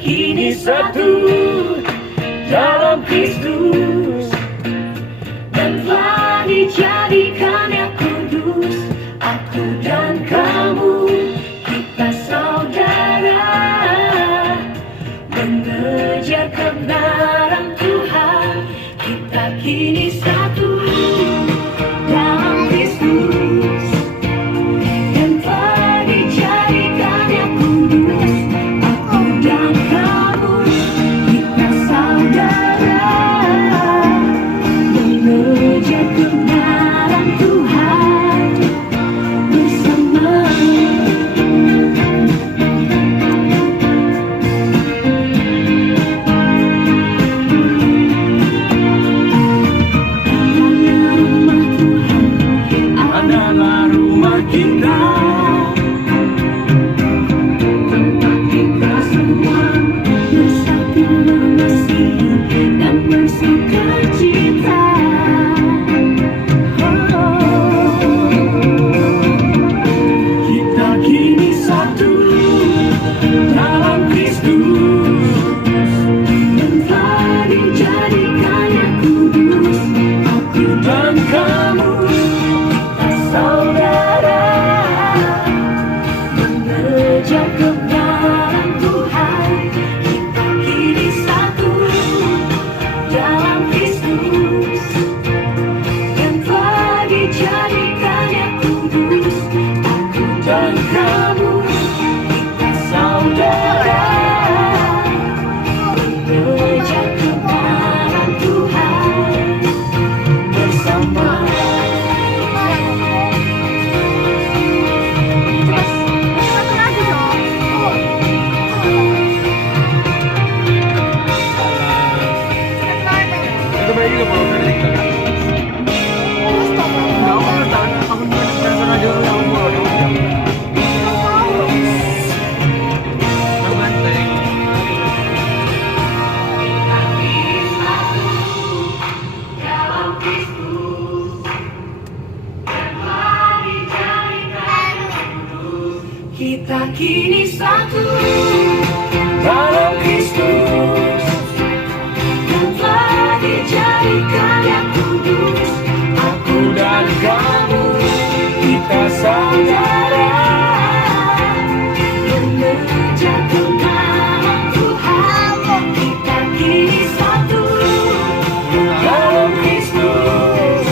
kini satu dalam Kristus, dan telah dijadikannya kudus. Aku dan kamu, kita saudara, mengejar kebenaran Tuhan. Kita kini satu dalam Kristus, dan telah dijadikannya kudus. Aku dan kamu, kita saudara, mengejar kebenaran Tuhan bersama. Adalah rumah kita, tempat kita semua bersatu mengasihi dan bersuka cita. Kita kini satu dalam Kristus, dan telah dijadikannya kudus. Aku dan kamu, saudara, mengejar kebenaran Tuhan. Kita kini satu dalam Kristus, dan telah dijadikannya kudus. Aku dan kamu, kita saudara, mengejar kebenaran Tuhan bersama. Kita kini satu dalam Kristus, dan telah dijadikannya kudus. Aku dan kamu, kita saudara, mengejar kebenaran Tuhan. Kita kini satu dalam Kristus,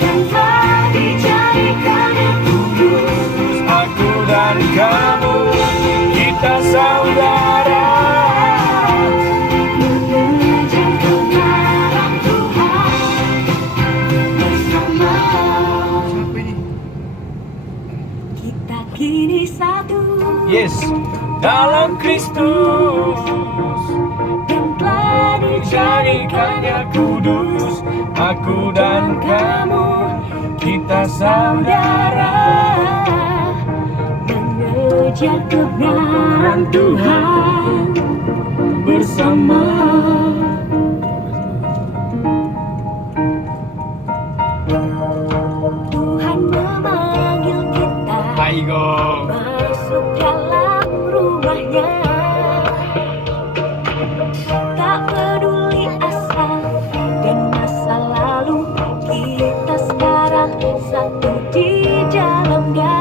dan telah dijadikannya kudus. Aku dan kamu, kita saudara, mengejar kebenaran Tuhan bersama. Kita kini satu, Yes, dalam Kristus, dan telah dijadikannya kudus. Aku dan kamu, kita saudara, mengejar kebenaran Tuhan bersama. Tuhan memanggil kita Aigo. masuk dalam rumahnya. Tak peduli asal dan masa lalu, kita sekarang satu di dalamnya.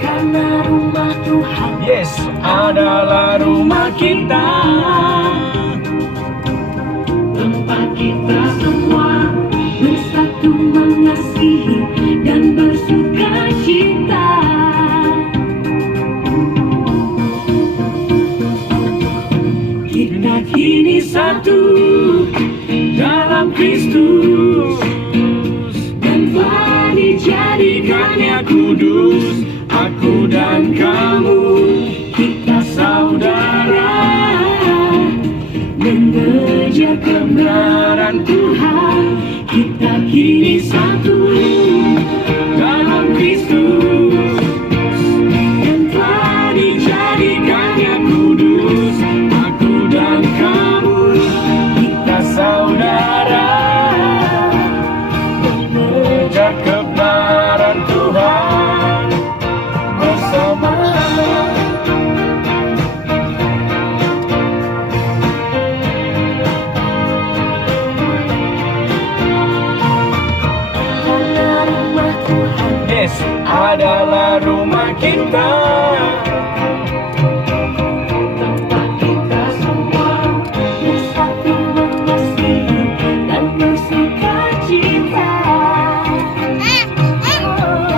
Karena rumah Tuhan, Yes, adalah rumah kita, tempat kita semua bersatu mengasihi dan bersuka cita. Kita kini satu dalam Kristus, dan telah dijadikannya kudus. Aku dan kamu, kita saudara, mengejar kebenaran Tuhan. Kita kini satu dalam Kristus, dan telah dijadikannya kudus. Aku dan kamu, kita saudara, mengejar kebenaran Tuhan. kita. Tempat kita semua bersatu mengasihi dan bersuka cita.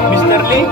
Mr. Lee,